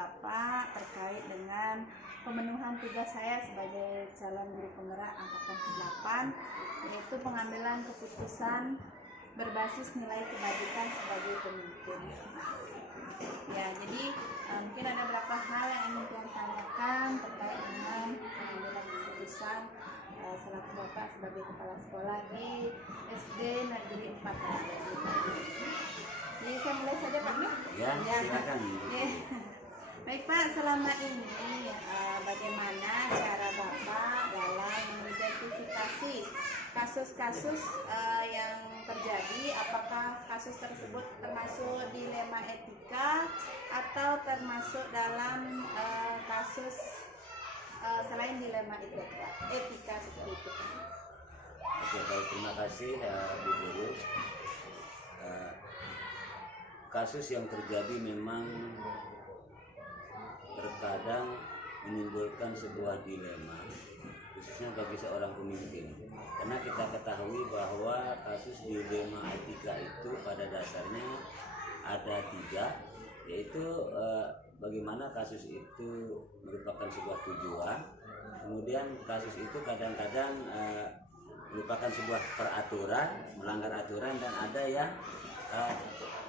Bapak terkait dengan pemenuhan tugas saya sebagai calon guru penggerak angkatan ke-8, yaitu pengambilan keputusan berbasis nilai kebajikan sebagai pemimpin. Ya, jadi mungkin ada beberapa hal yang ingin saya tanyakan terkait dengan pengambilan keputusan selaku Bapak sebagai kepala sekolah di SD Negeri 4 Tarogong. Jadi saya mulai saja Pak Nih. Ya, silakan. Ya. Baik Pak, selama ini bagaimana cara Bapak dalam mengidentifikasi kasus-kasus yang terjadi? Apakah kasus tersebut termasuk dilema etika atau termasuk dalam kasus selain dilema etika seperti itu? Oke, baik, terima kasih Bu Guru. Kasus yang terjadi memang terkadang menimbulkan sebuah dilema, khususnya bagi seorang pemimpin. Karena kita ketahui bahwa kasus dilema etika itu pada dasarnya ada 3, yaitu bagaimana kasus itu merupakan sebuah tujuan, kemudian kasus itu kadang-kadang merupakan sebuah peraturan, melanggar aturan, dan ada yang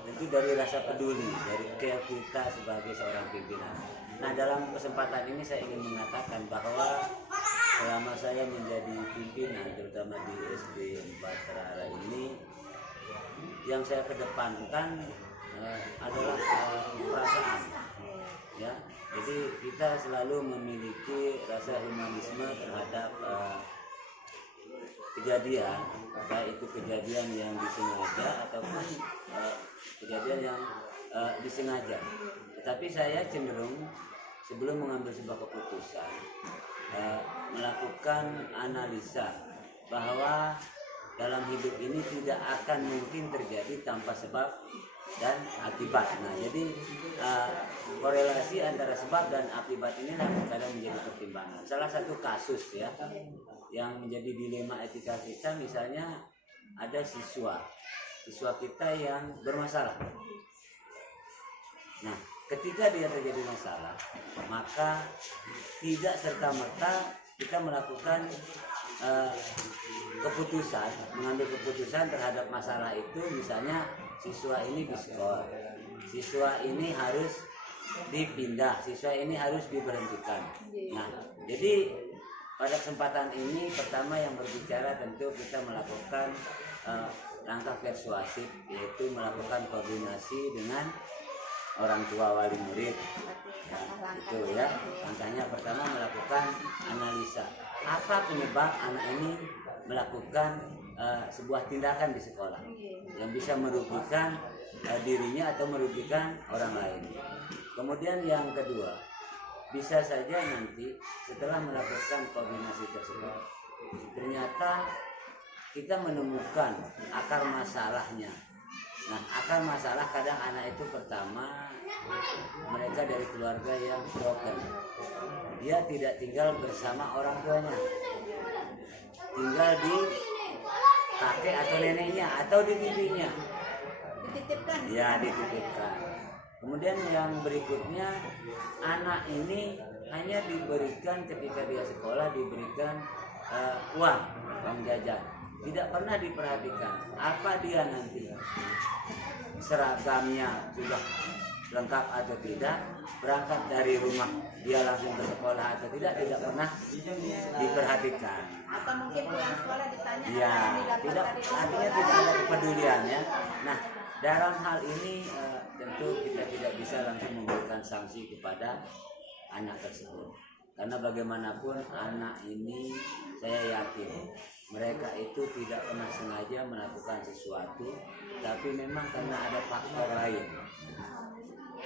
itu dari rasa peduli, dari care kita sebagai seorang pimpinan. Nah, dalam kesempatan ini saya ingin mengatakan bahwa selama saya menjadi pimpinan, terutama di SD 4 Terara ini, yang saya kedepankan adalah perasaan. Ya, jadi kita selalu memiliki rasa humanisme terhadap kejadian, baik itu kejadian yang disengaja ataupun kejadian yang disengaja. Tetapi saya cenderung sebelum mengambil sebuah keputusan melakukan analisa bahwa dalam hidup ini tidak akan mungkin terjadi tanpa sebab dan akibat. Nah, jadi korelasi antara sebab dan akibat inilah kadang menjadi pertimbangan. Salah satu kasus ya yang menjadi dilema etika kita, misalnya ada siswa kita yang bermasalah. Nah, ketika dia terjadi masalah, maka tidak serta-merta kita melakukan mengambil keputusan terhadap masalah itu. Misalnya siswa ini diskor, siswa ini harus dipindah, siswa ini harus diberhentikan. Nah, jadi pada kesempatan ini pertama yang berbicara tentu kita melakukan langkah persuasif, yaitu melakukan koordinasi dengan orang tua wali murid. Ya, itu ya. Langkahnya pertama melakukan analisa. Apa penyebab anak ini melakukan sebuah tindakan di sekolah yang bisa merugikan dirinya atau merugikan orang lain. Kemudian yang kedua, bisa saja nanti setelah melakukan koordinasi tersebut, ternyata kita menemukan akar masalahnya. Nah, akar masalah kadang anak itu pertama mereka dari keluarga yang broken. Dia tidak tinggal bersama orang tuanya, tinggal di kakek atau neneknya atau di bibinya. Dititipkan. Ya, dititipkan. Kemudian yang berikutnya, anak ini hanya diberikan ketika dia sekolah, diberikan uang jajan. Tidak pernah diperhatikan apa dia nanti seragamnya sudah lengkap atau tidak, berangkat dari rumah dia langsung ke sekolah atau tidak pernah diperhatikan. Atau mungkin pulang sekolah ditanya ya, tidak, artinya tidak ada kepedulian ya. Nah, dalam hal ini tentu kita tidak bisa langsung memberikan sanksi kepada anak tersebut, karena bagaimanapun anak ini saya yakin mereka itu tidak pernah sengaja melakukan sesuatu, tapi memang karena ada faktor lain.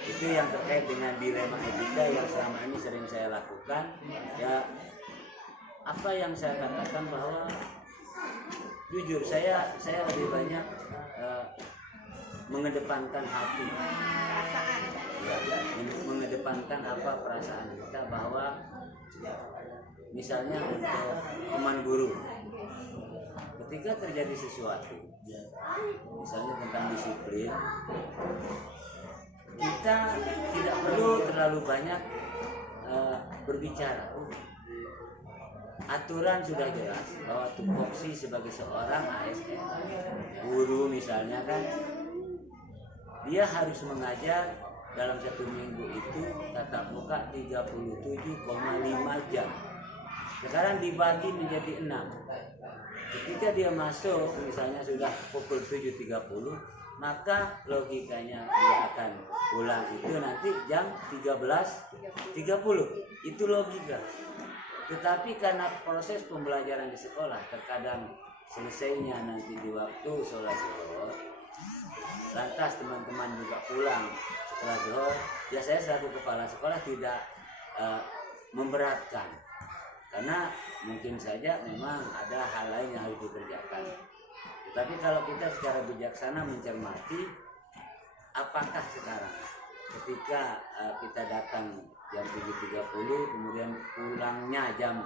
Itu yang terkait dengan dilema etika yang selama ini sering saya lakukan. Ya, apa yang saya katakan bahwa jujur saya lebih banyak mengedepankan hati, ya, mengedepankan perasaan kita, bahwa misalnya untuk teman guru, ketika terjadi sesuatu misalnya tentang disiplin, kita tidak perlu terlalu banyak berbicara. Aturan sudah jelas bahwa tupoksi sebagai seorang ASN, guru misalnya kan, dia harus mengajar dalam 1 minggu itu tatap muka 37,5 jam. Sekarang dibagi menjadi 6. Ketika dia masuk misalnya sudah pukul 7.30, maka logikanya dia akan pulang itu nanti jam 13.30. Itu logika. Tetapi karena proses pembelajaran di sekolah terkadang selesainya nanti di waktu sholat zuhur, lantas teman-teman juga pulang setelah zuhur, ya saya selaku kepala sekolah tidak memberatkan, karena mungkin saja memang ada hal lain yang harus dikerjakan. Tetapi kalau kita secara bijaksana mencermati, apakah sekarang ketika kita datang jam 7.30 kemudian pulangnya jam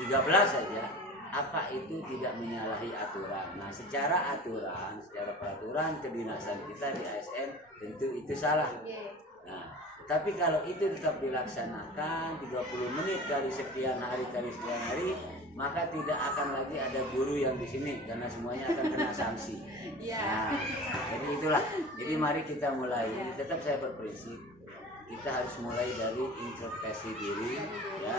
13 saja, apa itu tidak menyalahi aturan? Nah, secara aturan, secara peraturan kedinasan kita di ASN tentu itu salah. Nah, tapi kalau itu tetap dilaksanakan 30 menit kali sekian hari, maka tidak akan lagi ada guru yang di sini karena semuanya akan kena sanksi. Nah, jadi itulah. Jadi mari kita mulai. Tetap saya berprinsip, kita harus mulai dari introspeksi diri, ya.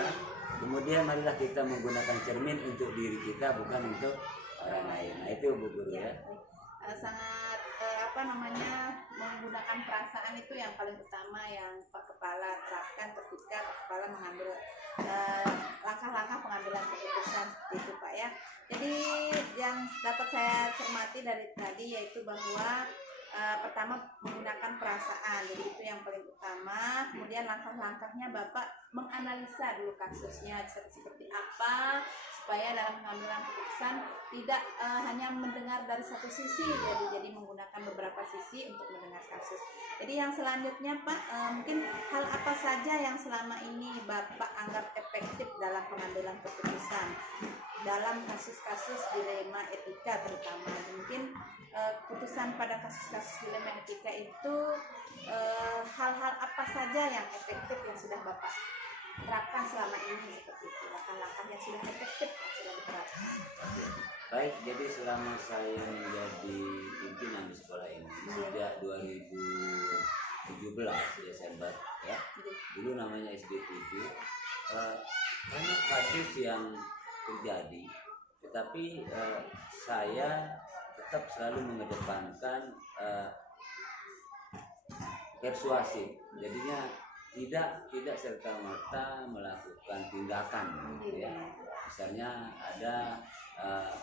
Kemudian marilah kita menggunakan cermin untuk diri kita, bukan untuk orang lain. Nah, itu Bu Guru ya. Sangat menggunakan perasaan itu yang paling utama yang Pak Kepala terapkan ketika Pak Kepala mengambil langkah-langkah pengambilan keputusan seperti itu, Pak ya. Jadi yang dapat saya cermati dari tadi yaitu bahwa pertama menggunakan perasaan, jadi itu yang paling utama. Kemudian langkah-langkahnya Bapak menganalisa dulu kasusnya seperti apa, supaya dalam pengambilan keputusan tidak hanya mendengar dari satu sisi, jadi menggunakan beberapa sisi untuk mendengar kasus. Jadi yang selanjutnya Pak, mungkin hal apa saja yang selama ini Bapak anggap efektif dalam pengambilan keputusan dalam kasus-kasus dilema etika terutama. Mungkin keputusan pada kasus-kasus dilema etika itu hal-hal apa saja yang efektif yang sudah Bapak terapkan selama ini, seperti itu, langkah-langkah yang sudah efektif yang sudah diterapkan. Baik, jadi selama saya menjadi pimpinan di sekolah ini sejak 2017 Desember ya, dulu namanya SD 7, banyak kasus yang terjadi, tetapi saya tetap selalu mengedepankan persuasif. Jadinya tidak serta-merta melakukan tindakan gitu ya. Misalnya ada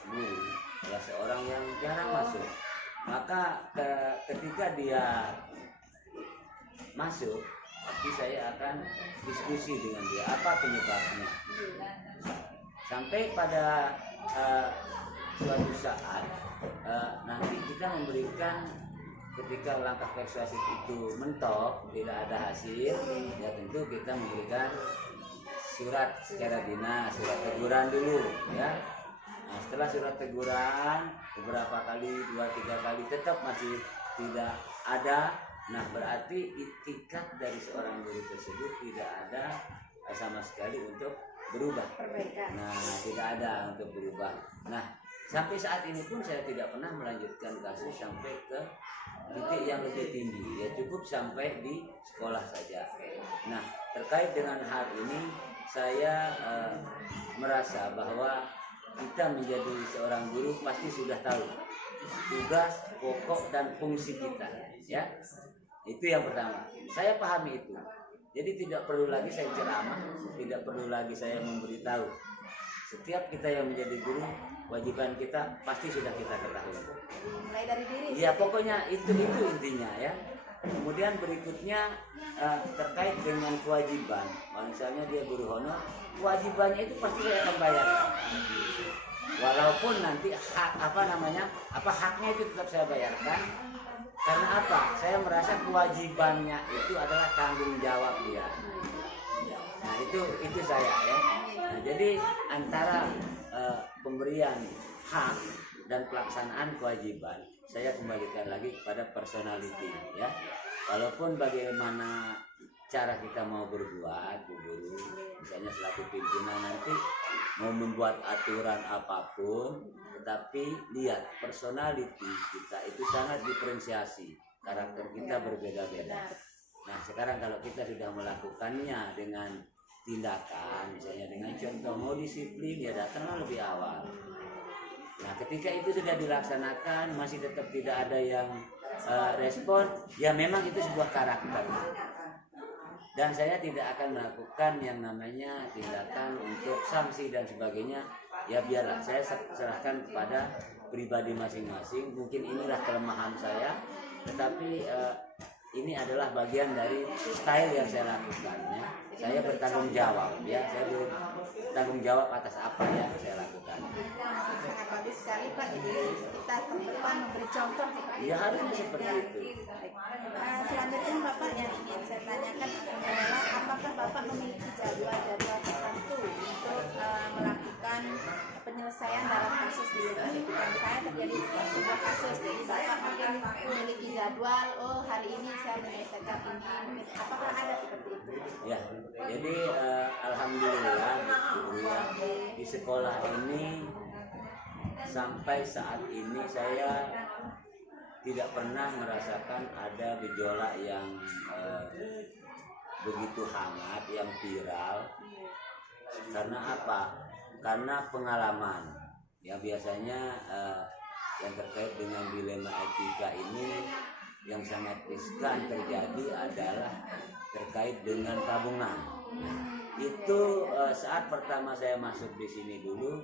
guru adalah seorang yang jarang masuk, maka ketika dia masuk pasti saya akan diskusi dengan dia apa penyebabnya, sampai pada suatu saat nanti kita memberikan, ketika langkah persuasif itu mentok tidak ada hasil, ya tentu kita memberikan surat secara dinas, surat teguran dulu ya. Nah, setelah surat teguran beberapa kali, 2-3 kali tetap masih tidak ada, nah berarti itikat dari seorang guru tersebut tidak ada sama sekali untuk berubah. Nah, tidak ada untuk berubah. Nah, sampai saat ini pun saya tidak pernah melanjutkan kasus sampai ke titik yang lebih tinggi, ya cukup sampai di sekolah saja. Nah, terkait dengan hal ini saya merasa bahwa kita menjadi seorang guru pasti sudah tahu tugas pokok dan fungsi kita, ya. Itu yang pertama, saya pahami itu. Jadi tidak perlu lagi saya ceramah, tidak perlu lagi saya memberitahu. Setiap kita yang menjadi guru, kewajiban kita pasti sudah kita ketahui. Mulai dari diri. Ya pokoknya itu intinya ya. Kemudian berikutnya terkait dengan kewajiban. Misalnya dia guru honor, kewajibannya itu pasti saya akan bayar. Walaupun nanti haknya itu tetap saya bayarkan. Karena apa? Saya merasa kewajibannya itu adalah tanggung jawab dia. Nah itu saya ya. Nah, jadi antara pemberian hak dan pelaksanaan kewajiban saya kembalikan lagi kepada personality ya. walaupun bagaimana cara kita mau berbuat, Bu Guru, misalnya selaku pimpinan nanti mau membuat aturan apapun, tetapi lihat personality kita itu sangat diferensiasi, karakter kita berbeda-beda. Nah sekarang kalau kita sudah melakukannya dengan tindakan, misalnya dengan contoh mau disiplin ya datanglah lebih awal. Nah ketika itu sudah dilaksanakan masih tetap tidak ada yang respon, ya memang itu sebuah karakter. Dan saya tidak akan melakukan yang namanya tindakan untuk sanksi dan sebagainya. Ya biarlah, saya serahkan kepada pribadi masing-masing. Mungkin inilah kelemahan saya, tetapi ini adalah bagian dari style yang saya lakukan. Ya. Saya bertanggung jawab, ya. Saya bertanggung jawab atas apa yang saya lakukan. Sangat bagus sekali Pak. Jadi kita terdepan memberi contoh. Ya harusnya seperti itu. Selanjutnya Bapak yang ingin saya tanyakan adalah apakah Bapak memiliki jadwal-jadwal tertentu untuk melakukan penyelesaian dalam kasus di lingkungan saya terjadi sebuah kasus, jadi Bapak mungkin memiliki jadwal, oh hari ini saya menyelesaikan ini, apakah ada seperti itu? Ya, jadi alhamdulillah ya, di sekolah ini sampai saat ini saya tidak pernah merasakan ada gejolak yang begitu hangat, yang viral. Karena apa? Karena pengalaman. Ya biasanya yang terkait dengan dilema etika ini yang sangat riskan terjadi adalah terkait dengan tabungan. Itu saat pertama saya masuk di sini dulu,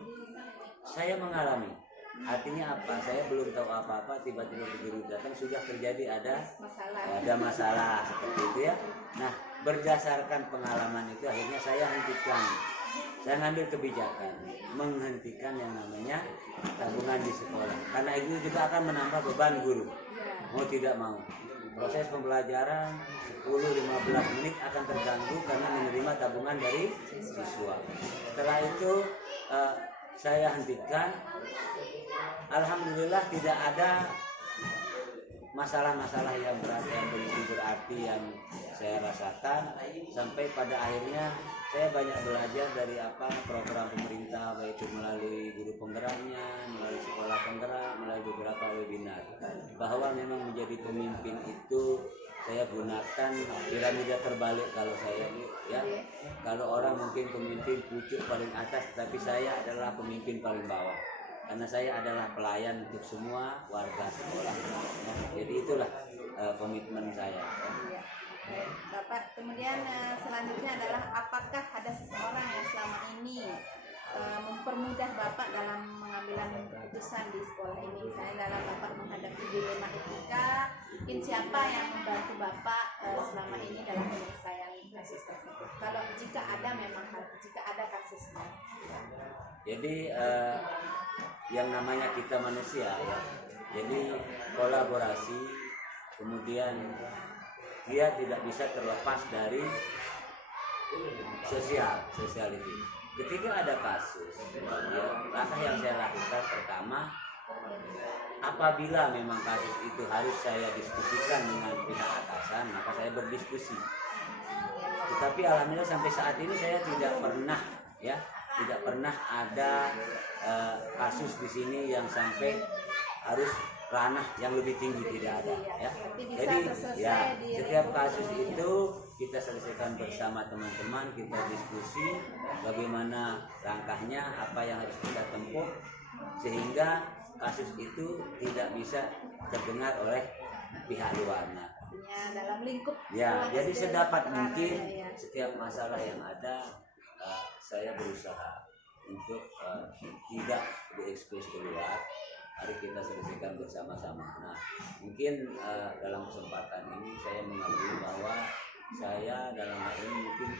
saya mengalami. Artinya apa? Saya belum tahu apa-apa, tiba-tiba begitu datang sudah terjadi ada masalah seperti itu ya. Nah, berdasarkan pengalaman itu akhirnya saya hentikan. Saya ngambil kebijakan menghentikan yang namanya tabungan di sekolah. Karena itu juga akan menambah beban guru. Mau tidak mau. Proses pembelajaran 10-15 menit akan terganggu karena menerima tabungan dari siswa. Setelah itu saya hentikan. Alhamdulillah tidak ada masalah-masalah yang begitu berarti yang saya rasakan, sampai pada akhirnya saya banyak belajar dari program pemerintah, baik itu melalui guru penggeraknya, melalui sekolah penggerak, melalui beberapa webinar, bahwa memang menjadi pemimpin itu saya gunakan piramida terbalik kalau saya ya. Kalau orang mungkin pemimpin pucuk paling atas, tapi saya adalah pemimpin paling bawah. Karena saya adalah pelayan untuk semua warga sekolah. Ya, jadi itulah komitmen saya. Bapak, kemudian selanjutnya adalah apakah ada seseorang yang selama ini mempermudah Bapak dalam mengambil keputusan di sekolah ini, misalnya dalam Bapak menghadapi dilema etika, mungkin siapa yang membantu Bapak selama ini dalam penyelesaian kasus tersebut? Kalau jika ada jika ada kasusnya. Jadi yang namanya kita manusia ya, jadi kolaborasi, kemudian dia tidak bisa terlepas dari sosiality. Ketika ada kasus, ya, langkah yang saya lakukan pertama, apabila memang kasus itu harus saya diskusikan dengan pihak atasan, maka saya berdiskusi. Tetapi alhamdulillah sampai saat ini saya tidak pernah ada kasus di sini yang sampai harus ranah yang lebih tinggi, tidak ada ya. Jadi ya setiap kasus itu kita selesaikan bersama teman-teman, kita diskusi bagaimana langkahnya, apa yang harus kita tempuh sehingga kasus itu tidak bisa terdengar oleh pihak luarnya. Dalam lingkup ya, jadi sedapat mungkin setiap masalah yang ada saya berusaha untuk tidak diekspos keluar, mari kita selesaikan bersama-sama. Nah, mungkin dalam kesempatan ini saya mengakui bahwa saya dalam hal ini mungkin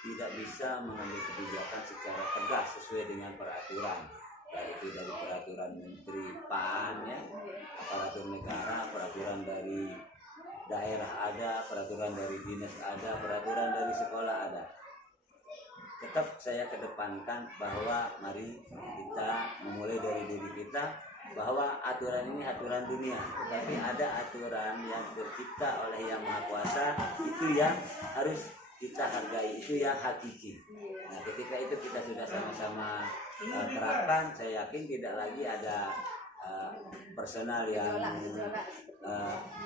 tidak bisa mengambil kebijakan secara tegas sesuai dengan peraturan, baik itu dari peraturan Menteri PAN ya, peraturan negara, peraturan dari daerah ada, peraturan dari dinas ada, peraturan dari sekolah ada. Tetap saya kedepankan bahwa mari kita memulai dari diri kita, bahwa aturan ini aturan dunia, tetapi ada aturan yang tercipta oleh Yang Maha Kuasa, itu yang harus kita hargai, itu yang hakiki. Nah, ketika itu kita sudah sama-sama terapkan, saya yakin tidak lagi ada personal yang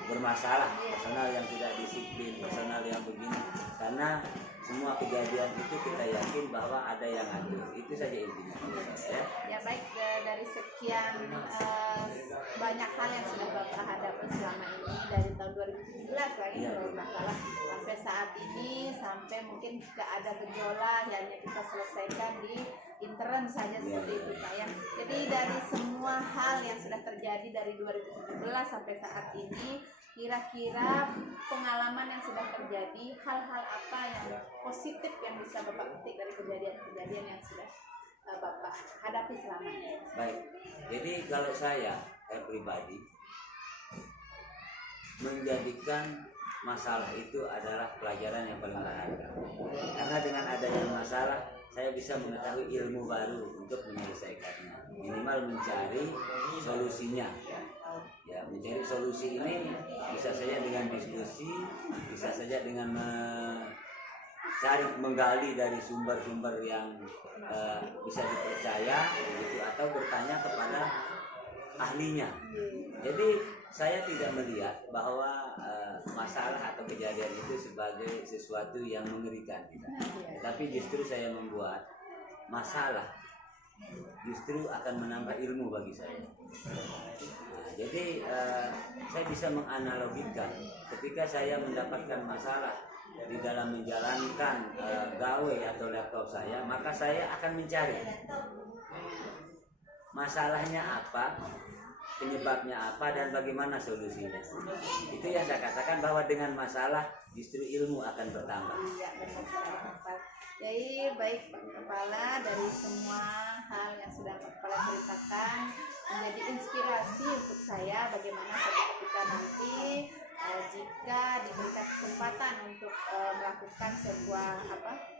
bermasalah, personal yang tidak disiplin, personal yang begini, karena semua kejadian itu kita yakin bahwa ada yang atur. Itu saja intinya. Ya baik, dari sekian banyak hal yang sudah Bapak hadapi selama ini dari tahun 2017 lah ya, kalau nggak salah, sampai saat ini, sampai mungkin jika ada gejolak yang kita selesaikan di intern saja seperti itu Pak ya. Jadi dari semua hal yang sudah terjadi dari 2017 sampai saat ini, kira-kira pengalaman yang sudah terjadi, hal-hal apa yang positif yang bisa Bapak petik dari kejadian-kejadian yang sudah Bapak hadapi selama ini? Baik, jadi kalau saya pribadi menjadikan masalah itu adalah pelajaran yang paling berharga, karena dengan adanya masalah saya bisa mengetahui ilmu baru untuk menyelesaikannya, minimal mencari solusinya. Ya, mencari solusi ini bisa saja dengan diskusi, bisa saja dengan menggali dari sumber-sumber yang bisa dipercaya, begitu, atau bertanya kepada ahlinya. Jadi saya tidak melihat bahwa masalah atau kejadian itu sebagai sesuatu yang mengerikan, tapi justru saya membuat masalah justru akan menambah ilmu bagi saya. Nah, jadi saya bisa menganalogikan ketika saya mendapatkan masalah di dalam menjalankan gawe atau laptop saya, maka saya akan mencari masalahnya apa, penyebabnya apa, dan bagaimana solusinya. Itu yang saya katakan, bahwa dengan masalah justru ilmu akan bertambah. Iya, benar sekali Pak. Jadi baik Pak Kepala, dari semua hal yang sudah Pak Kepala ceritakan menjadi inspirasi untuk saya bagaimana suatu ketika nanti jika diberikan kesempatan untuk melakukan sebuah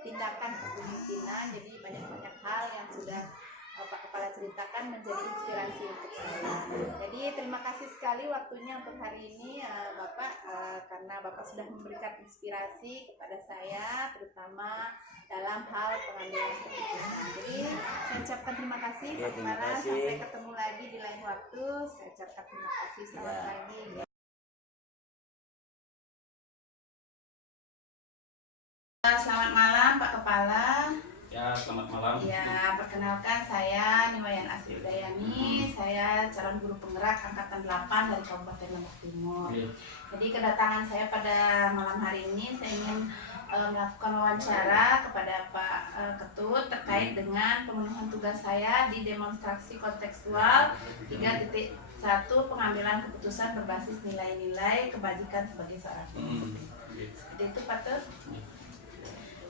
tindakan kepemimpinan, jadi banyak hal yang sudah Pak Kepala ceritakan menjadi inspirasi untuk saya. Jadi terima kasih sekali waktunya untuk hari ini Bapak, karena Bapak sudah memberikan inspirasi kepada saya, terutama dalam hal pengambilan keputusan. Jadi saya ucapkan terima kasih Pak Kepala, sampai ketemu lagi di lain waktu. Saya ucapkan terima kasih, selamat pagi. Selamat malam Pak Kepala. Ya, selamat malam. Ya, perkenalkan saya Niwayan Asri Udayani. Saya calon guru penggerak angkatan 8 dari Kabupaten Lombok Timur. Jadi kedatangan saya pada malam hari ini, saya ingin melakukan wawancara kepada Pak Ketut terkait dengan pemenuhan tugas saya di demonstrasi kontekstual 3.1 pengambilan keputusan berbasis nilai-nilai kebajikan sebagai seorang pemimpin. Seperti itu Pak Tut.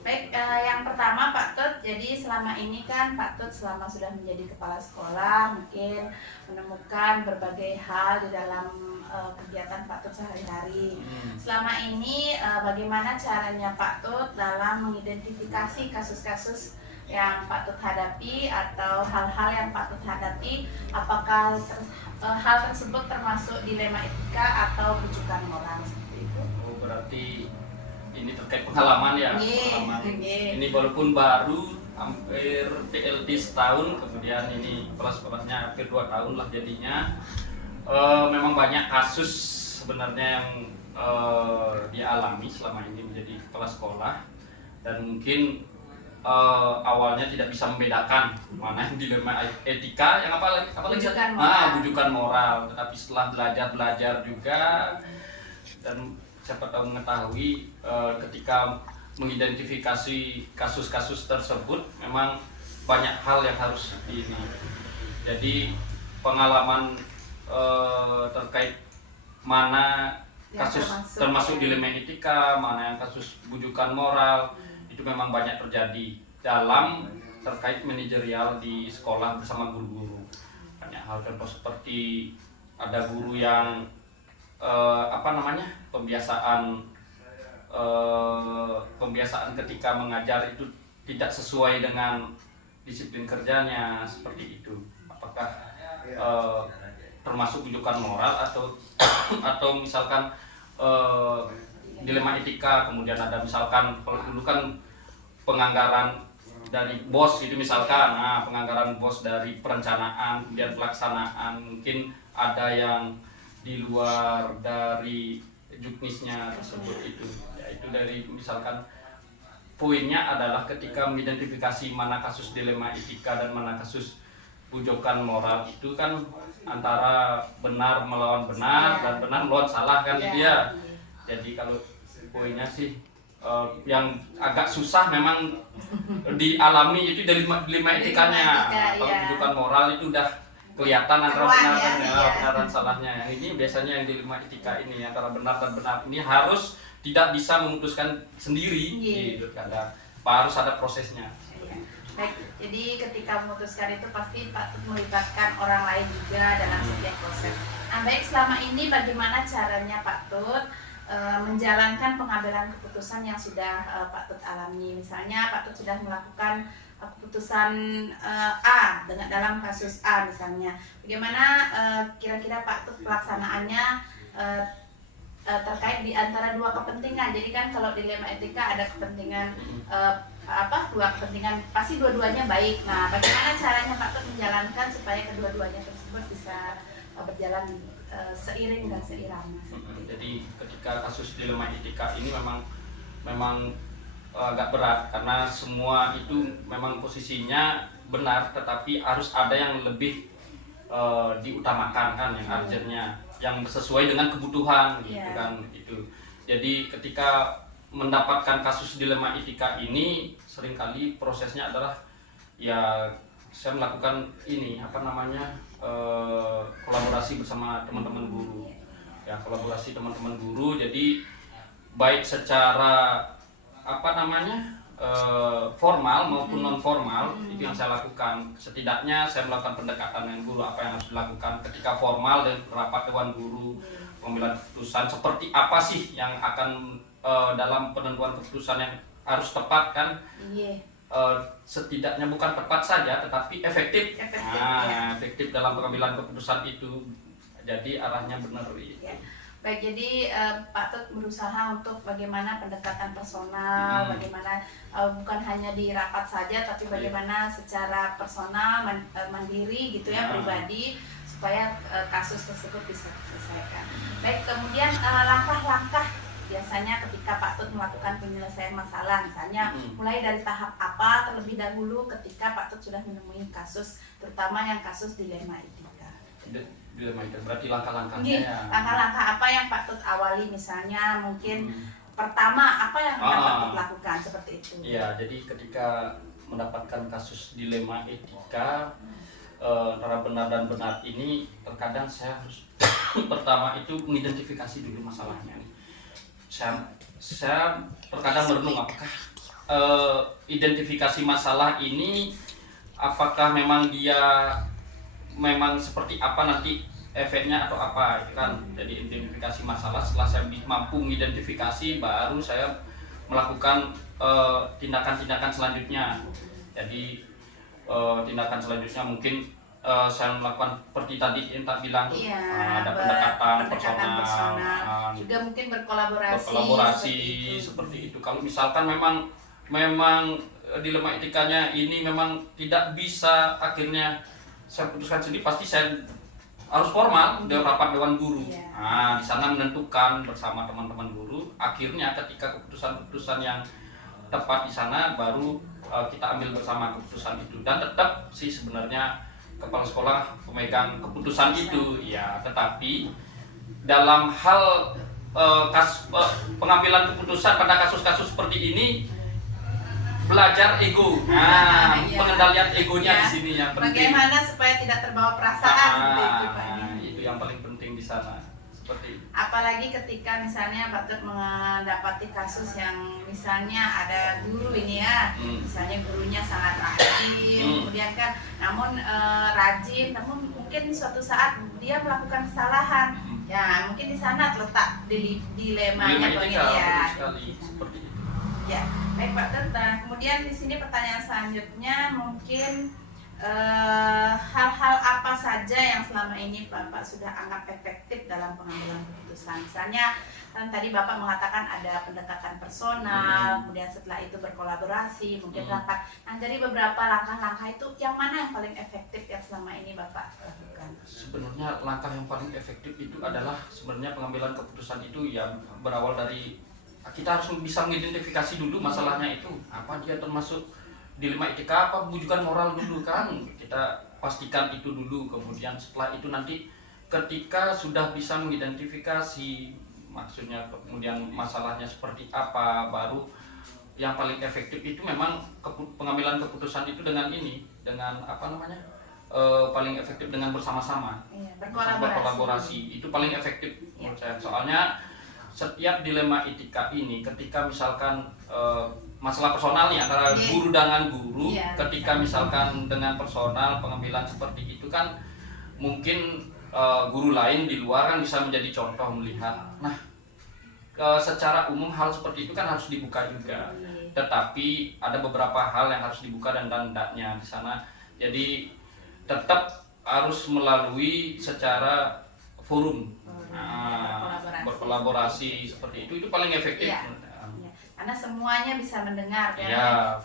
Baik, yang pertama Pak Tut, jadi selama ini kan Pak Tut selama sudah menjadi kepala sekolah mungkin menemukan berbagai hal di dalam kegiatan Pak Tut sehari-hari. Selama ini bagaimana caranya Pak Tut dalam mengidentifikasi kasus-kasus yang Pak Tut hadapi atau hal-hal yang Pak Tut hadapi, apakah hal tersebut termasuk dilema etika atau rujukan moral seperti itu? Oh, berarti ini terkait pengalaman ya. Pengalaman. Ini walaupun baru hampir TLD setahun, kemudian ini kelas-kelasnya hampir 2 tahun lah jadinya. Memang banyak kasus sebenarnya yang dialami selama ini menjadi kepala sekolah, dan mungkin awalnya tidak bisa membedakan mana yang dilema etika, yang apa lagi bujukan moral. Tetapi setelah belajar juga dan siapa tahu mengetahui ketika mengidentifikasi kasus-kasus tersebut memang banyak hal yang harus ini. Jadi pengalaman terkait mana kasus termasuk dilema etika, mana yang kasus bujukan moral, itu memang banyak terjadi dalam terkait manajerial di sekolah bersama guru-guru. Banyak hal, contoh seperti ada guru yang pembiasaan ketika mengajar itu tidak sesuai dengan disiplin kerjanya, seperti itu. Apakah termasuk bujukan moral atau atau misalkan dilema etika. Kemudian ada misalkan kalau dulu kan penganggaran dari bos itu misalkan, nah penganggaran bos dari perencanaan kemudian pelaksanaan, mungkin ada yang di luar dari juknisnya tersebut itu, yaitu dari misalkan poinnya adalah ketika mengidentifikasi mana kasus dilema etika dan mana kasus bujukan moral itu kan antara benar melawan benar dan benar melawan salah kan itu ya. Jadi kalau poinnya sih yang agak susah memang dialami itu dari dilema etikanya. Kalau bujukan moral itu udah kelihatan antara benar dan benar dan salahnya. Yang ini biasanya yang dilema etika ini antara benar dan benar ini harus tidak bisa memutuskan sendiri gitu kadang. Harus ada prosesnya. Baik, jadi ketika memutuskan itu pasti patut melibatkan orang lain juga dalam setiap proses. Nah, baik, selama ini bagaimana caranya Pak Tut menjalankan pengambilan keputusan yang sudah Pak Tut alami? Misalnya Pak Tut sudah melakukan keputusan A dengan dalam kasus A misalnya. Bagaimana kira-kira Pak Tut pelaksanaannya terkait di antara dua kepentingan? Jadi kan kalau dilema etika ada kepentingan dua kepentingan, pasti dua-duanya baik. Nah, bagaimana caranya Pak Tut menjalankan supaya kedua-duanya tersebut bisa berjalan seiring dan seirama? Jadi ketika kasus dilema etika ini memang agak berat karena semua itu memang posisinya benar, tetapi harus ada yang lebih diutamakan kan, yang urgentnya, yang sesuai dengan kebutuhan gitu kan itu. Jadi ketika mendapatkan kasus dilema etika ini seringkali prosesnya adalah ya saya melakukan ini kolaborasi bersama teman-teman guru ya, kolaborasi teman-teman guru. Jadi baik secara formal maupun non formal itu yang saya lakukan. Setidaknya saya melakukan pendekatan dengan guru apa yang harus dilakukan ketika formal dan rapat dewan guru, pengambilan keputusan seperti apa sih yang akan dalam penentuan keputusan yang harus tepat kan. Setidaknya bukan tepat saja tetapi efektif. Efektif dalam pengambilan keputusan itu, jadi arahnya benar. Baik, jadi Pak Tut berusaha untuk bagaimana pendekatan personal, bagaimana bukan hanya di rapat saja, tapi bagaimana secara personal, mandiri gitu ya, pribadi, supaya kasus tersebut bisa diselesaikan. Baik, kemudian langkah-langkah biasanya ketika Pak Tut melakukan penyelesaian masalah, misalnya mulai dari tahap apa terlebih dahulu ketika Pak Tut sudah menemui kasus, terutama yang kasus dilema etika. Dilema etika berarti langkah-langkahnya. Langkah-langkah apa yang Pak Tut awali, misalnya mungkin pertama apa yang akan Pak Tut lakukan seperti itu? Iya, jadi ketika mendapatkan kasus dilema etika antara benar dan benar ini, terkadang saya harus pertama itu mengidentifikasi dulu masalahnya. Saya terkadang merenung apakah identifikasi masalah ini apakah memang dia memang seperti apa nanti efeknya atau apa itu kan. Jadi identifikasi masalah, setelah saya mampu mengidentifikasi baru saya melakukan tindakan-tindakan selanjutnya. Jadi tindakan selanjutnya mungkin saya melakukan seperti tadi yang tak bilang ada pendekatan personal, juga mungkin berkolaborasi seperti itu. Kalau misalkan memang dilema etikanya ini memang tidak bisa akhirnya saya putuskan sendiri, pasti saya harus formal di rapat dewan guru. Nah, di sana menentukan bersama teman-teman guru. Akhirnya ketika keputusan-keputusan yang tepat di sana baru kita ambil bersama keputusan itu. Dan tetap sih sebenarnya kepala sekolah pemegang keputusan itu ya, tetapi dalam hal pengambilan keputusan pada kasus-kasus seperti ini belajar ego, pengendalian egonya di sini yang penting. Bagaimana supaya tidak terbawa perasaan seperti itu, Pak? Itu yang paling penting di sana. Seperti itu. Apalagi ketika misalnya Pak Tut mendapati kasus yang misalnya ada guru ini ya, misalnya gurunya sangat rajin, kemudian kan, namun mungkin suatu saat dia melakukan kesalahan, ya mungkin di sana terletak dilemanya seperti itu. Ya, baik Pak Tut. Nah, kemudian di sini pertanyaan selanjutnya mungkin hal-hal apa saja yang selama ini Bapak sudah anggap efektif dalam pengambilan keputusan? Misalnya kan tadi Bapak mengatakan ada pendekatan personal, kemudian setelah itu berkolaborasi, mungkin rapat. Nah, dari beberapa langkah-langkah itu yang mana yang paling efektif yang selama ini Bapak lakukan? Sebenarnya langkah yang paling efektif itu adalah sebenarnya pengambilan keputusan itu yang berawal dari kita harus bisa mengidentifikasi dulu masalahnya itu apa, dia termasuk dilema etika apa bujukan moral dulu kan, kita pastikan itu dulu. Kemudian setelah itu nanti ketika sudah bisa mengidentifikasi maksudnya kemudian masalahnya seperti apa, baru yang paling efektif itu memang pengambilan keputusan itu dengan ini, dengan apa namanya, paling efektif dengan bersama-sama. Iya, berkolaborasi itu paling efektif menurut saya. Soalnya setiap dilema etika ini ketika misalkan masalah personal nih antara guru dengan guru, ketika misalkan dengan personal pengambilan seperti itu kan mungkin guru lain di luar kan bisa menjadi contoh melihat. Nah, secara umum hal seperti itu kan harus dibuka juga. Tetapi ada beberapa hal yang harus dibuka dan hendaknya di sana. Jadi tetap harus melalui secara forum, berkolaborasi seperti itu paling efektif. Karena semuanya bisa mendengar kan,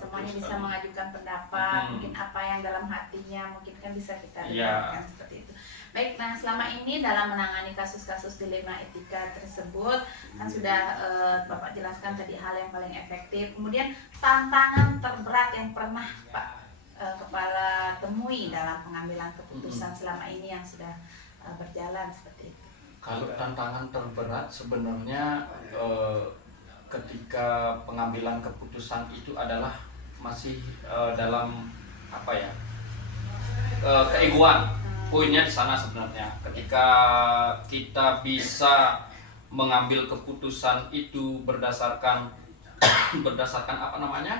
semuanya bisa mengajukan pendapat, mungkin apa yang dalam hatinya mungkin kan bisa kita dengarkan seperti itu. Baik, nah selama ini dalam menangani kasus-kasus dilema etika tersebut kan sudah Bapak jelaskan tadi hal yang paling efektif. Kemudian tantangan terberat yang pernah Pak Kepala temui dalam pengambilan keputusan selama ini yang sudah berjalan seperti itu. Kalau tantangan terberat sebenarnya ketika pengambilan keputusan itu adalah masih dalam apa ya, keegoan. Poinnya di sana sebenarnya ketika kita bisa mengambil keputusan itu berdasarkan apa namanya,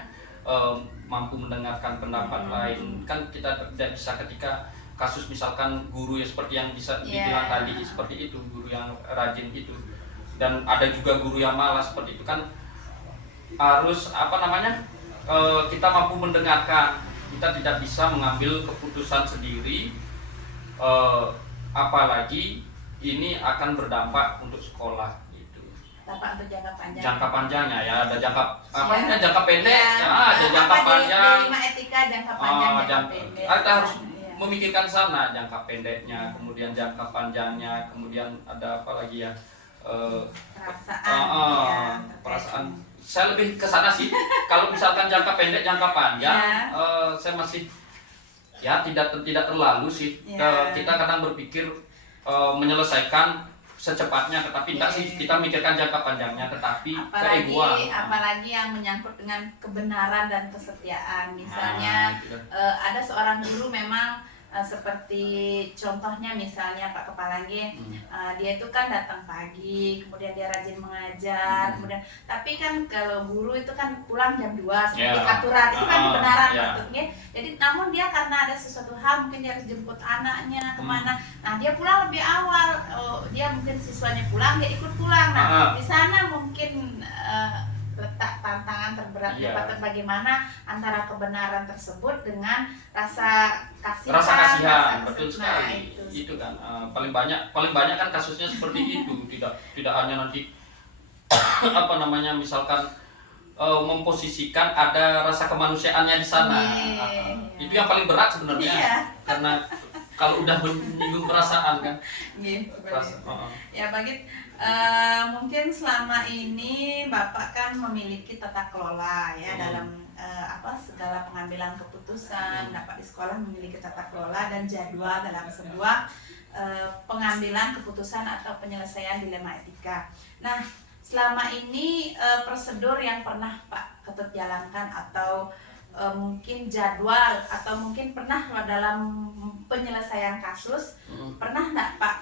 mampu mendengarkan pendapat lain kan, kita tidak bisa ketika kasus misalkan guru yang seperti yang bisa dibilang tadi seperti itu, guru yang rajin itu dan ada juga guru yang malas seperti itu kan, harus apa namanya, kita mampu mendengarkan, kita tidak bisa mengambil keputusan sendiri, apalagi ini akan berdampak untuk sekolah gitu. Dampak untuk jangka panjang. Jangka panjangnya ya, ada jangka jangka pendek, ada jangka panjang. Dilema etika jangka panjang, jangka pendek. Kita harus memikirkan sana jangka pendeknya, kemudian jangka panjangnya, kemudian ada apa lagi ya? Perasaan. Saya lebih ke sana sih. Kalau misalkan jangka pendek, jangka panjang, saya masih ya tidak terlalu sih. Kita kadang berpikir menyelesaikan secepatnya, tetapi tidak sih, kita mikirkan jangka panjangnya, tetapi keegoan. Apalagi yang menyangkut dengan kebenaran dan kesetiaan. Misalnya ada seorang guru memang seperti contohnya misalnya Pak Kepala G, dia itu kan datang pagi, kemudian dia rajin mengajar, kemudian tapi kan kalau guru itu kan pulang jam 2 seperti aturan itu kan kebenaran maksudnya. Jadi namun dia karena ada sesuatu hal, mungkin dia harus jemput anaknya kemana, nah dia pulang lebih awal, dia mungkin siswanya pulang, dia ikut pulang. Nah di sana mungkin letak tantangan terberat bagaimana antara kebenaran tersebut dengan rasa kasihan, betul sekali. Itu kan paling banyak kan kasusnya seperti itu, tidak hanya nanti apa namanya, misalkan memposisikan ada rasa kemanusiaannya di sana. Itu yang paling berat sebenarnya, karena kalau udah menyinggung perasaan kan. Ya bagi mungkin selama ini Bapak kan memiliki tata kelola ya dalam segala pengambilan keputusan. Bapak di sekolah memiliki tata kelola dan jadwal dalam sebuah pengambilan keputusan atau penyelesaian dilema etika. Nah, selama ini prosedur yang pernah Pak Ketut jalankan atau mungkin jadwal atau mungkin pernah dalam penyelesaian kasus, pernah nggak Pak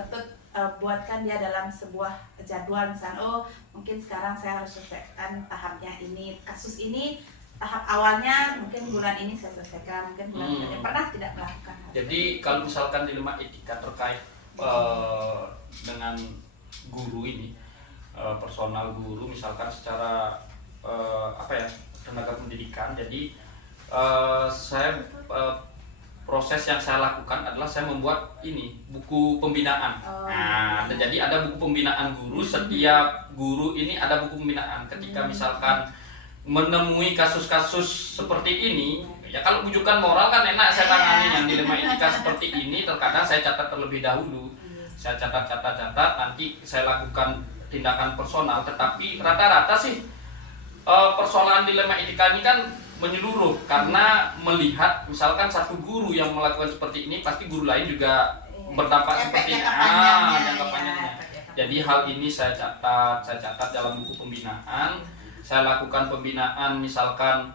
Ketut buatkan dia dalam sebuah jadwal, misalnya mungkin sekarang saya harus selesaikan tahapnya ini, kasus ini tahap awalnya mungkin bulan ini saya selesaikan, mungkin bulan ini pernah tidak melakukan. Jadi kalau misalkan dilema etika terkait dengan guru ini, personal guru misalkan secara tenaga pendidikan, jadi saya proses yang saya lakukan adalah saya membuat ini buku pembinaan. Nah, jadi ada buku pembinaan guru. Setiap guru ini ada buku pembinaan. Ketika misalkan menemui kasus-kasus seperti ini, ya kalau bujukan moral kan enak saya tangani. Yang dilema etika seperti ini terkadang saya catat terlebih dahulu. Saya catat, nanti saya lakukan tindakan personal. Tetapi rata-rata sih persoalan dilema etika ini kan menyeluruh, karena melihat misalkan satu guru yang melakukan seperti ini pasti guru lain juga berdampak seperti ini. Jangka panjangnya. Jadi hal ini saya catat dalam buku pembinaan. Saya lakukan pembinaan misalkan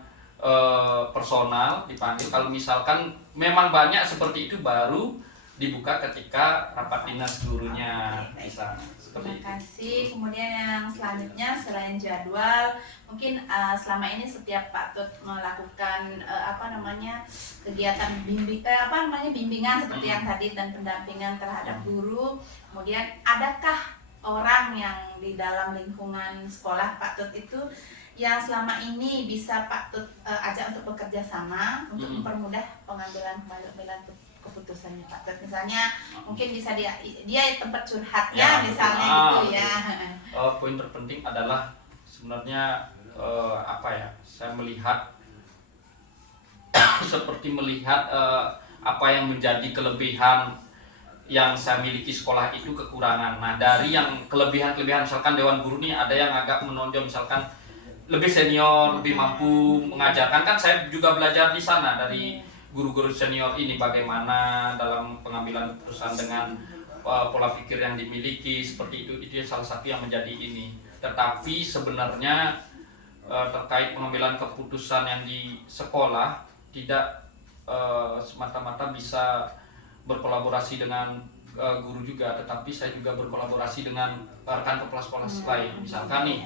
personal dipanggil. Kalau misalkan memang banyak seperti itu baru dibuka ketika rapat dinas gurunya. Terima kasih. Kemudian yang selanjutnya selain jadwal, mungkin selama ini setiap Pak Tut melakukan kegiatan bimbingan seperti yang tadi dan pendampingan terhadap guru. Kemudian adakah orang yang di dalam lingkungan sekolah Pak Tut itu yang selama ini bisa Pak Tut ajak untuk bekerja sama untuk mempermudah pengambilan keputusannya Pak Tut? Misalnya mungkin bisa dia tempat curhatnya misalnya gitu ya. Poin terpenting adalah sebenarnya saya melihat seperti melihat apa yang menjadi kelebihan yang saya miliki sekolah itu kekurangan. Nah, dari yang kelebihan misalkan dewan guru nih ada yang agak menonjol, misalkan lebih senior, lebih mampu mengajarkan. Kan saya juga belajar di sana dari guru-guru senior ini bagaimana dalam pengambilan keputusan dengan pola pikir yang dimiliki seperti itu salah satu yang menjadi ini. Tetapi sebenarnya terkait pengambilan keputusan yang di sekolah tidak semata-mata bisa berkolaborasi dengan guru juga, tetapi saya juga berkolaborasi dengan rekan kepala sekolah lain. Misalkan nih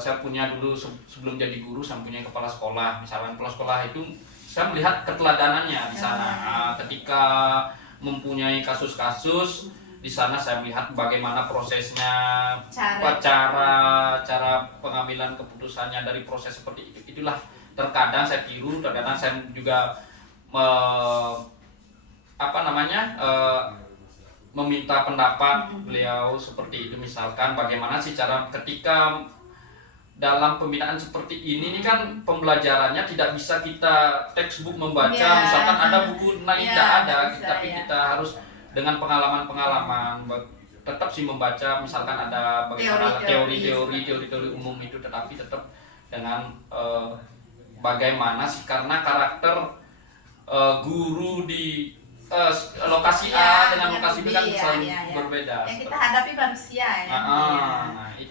saya punya dulu sebelum jadi guru saya punya kepala sekolah. Misalkan kepala sekolah itu saya melihat keteladanannya di sana. Ketika mempunyai kasus-kasus di sana saya melihat bagaimana prosesnya, cara pengambilan keputusannya dari proses seperti itu. Itulah terkadang saya tiru, terkadang saya juga meminta pendapat beliau seperti itu. Misalkan bagaimana sih cara ketika dalam pembinaan seperti ini kan pembelajarannya tidak bisa kita textbook membaca, misalkan ada buku tidak ada, tapi kita harus dengan pengalaman tetap sih membaca, misalkan ada bagaimana teori-teori umum itu, tetapi tetap dengan bagaimana sih, karena karakter guru di lokasi A dengan lokasi B kan selalu berbeda. Yang kita hadapi manusia ya.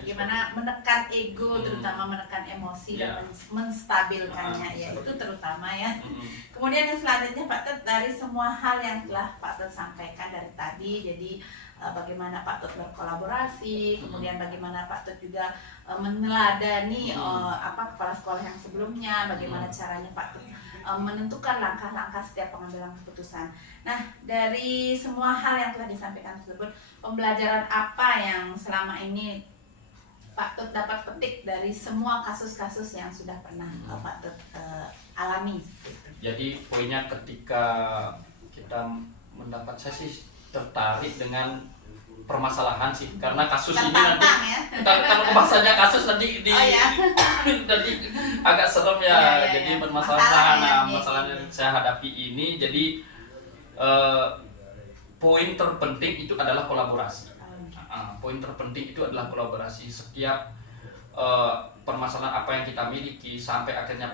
Gimana menekan ego, terutama menekan emosi dan menstabilkannya ya, itu terutama ya. Kemudian yang selanjutnya Pak Tut, dari semua hal yang telah Pak Tut sampaikan dari tadi, jadi bagaimana Pak Tut berkolaborasi, kemudian bagaimana Pak Tut juga meneladani kepala sekolah yang sebelumnya, bagaimana caranya Pak Tut menentukan langkah-langkah setiap pengambilan keputusan. Nah, dari semua hal yang telah disampaikan tersebut, pembelajaran apa yang selama ini Pak Tut dapat petik dari semua kasus-kasus yang sudah pernah Pak Tut alami? Jadi poinnya ketika kita mendapat, saya sih tertarik dengan permasalahan sih, karena kasus ini nanti kalau bahasanya kasus nanti nanti agak serem ya. Jadi permasalahan masalah yang saya hadapi ini, jadi poin terpenting itu adalah kolaborasi. Poin terpenting itu adalah kolaborasi. Setiap permasalahan apa yang kita miliki sampai akhirnya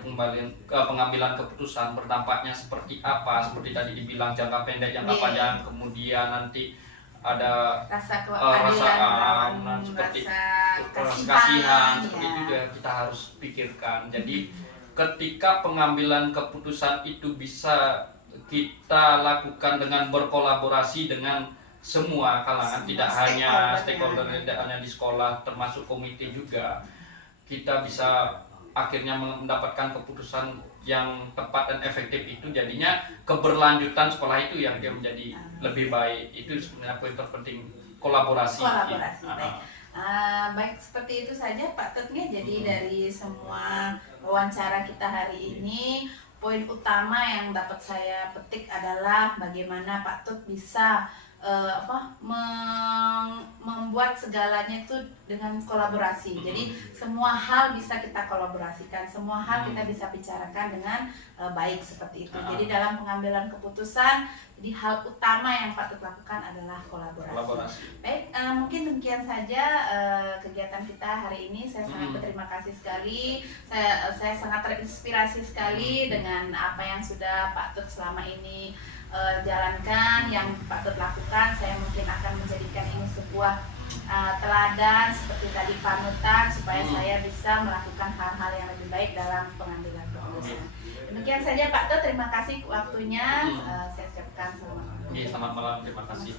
pengambilan keputusan berdampaknya seperti apa, seperti tadi dibilang jangka pendek, jangka panjang, kemudian nanti ada rasa keadilan, seperti kasihan, seperti itu ya kita harus pikirkan. Jadi ketika pengambilan keputusan itu bisa kita lakukan dengan berkolaborasi dengan semua kalangan, tidak hanya stakeholder, tidak hanya di sekolah, termasuk komite juga, kita bisa akhirnya mendapatkan keputusan yang tepat dan efektif. Itu jadinya keberlanjutan sekolah itu yang dia menjadi lebih baik. Itu sebenarnya poin terpenting, kolaborasi. Baik, seperti itu saja Pak Tut ya. Jadi dari semua wawancara kita hari ini, poin utama yang dapat saya petik adalah bagaimana Pak Tut bisa membuat segalanya itu dengan kolaborasi. Jadi semua hal bisa kita kolaborasikan, semua hal kita bisa bicarakan dengan baik seperti itu. Jadi dalam pengambilan keputusan, jadi hal utama yang Pak Tut lakukan adalah kolaborasi. Baik, mungkin demikian saja kegiatan kita hari ini. Saya sangat berterima kasih sekali. Saya sangat terinspirasi sekali dengan apa yang sudah Pak Tut selama ini jalankan, yang Pak Tut lakukan. Saya mungkin akan menjadikan ini sebuah teladan seperti tadi panutan supaya saya bisa melakukan hal-hal yang lebih baik dalam pengambilan keputusan. Demikian saja Pak Tut, terima kasih waktunya. Saya ucapkan selamat malam. Selamat malam, terima kasih.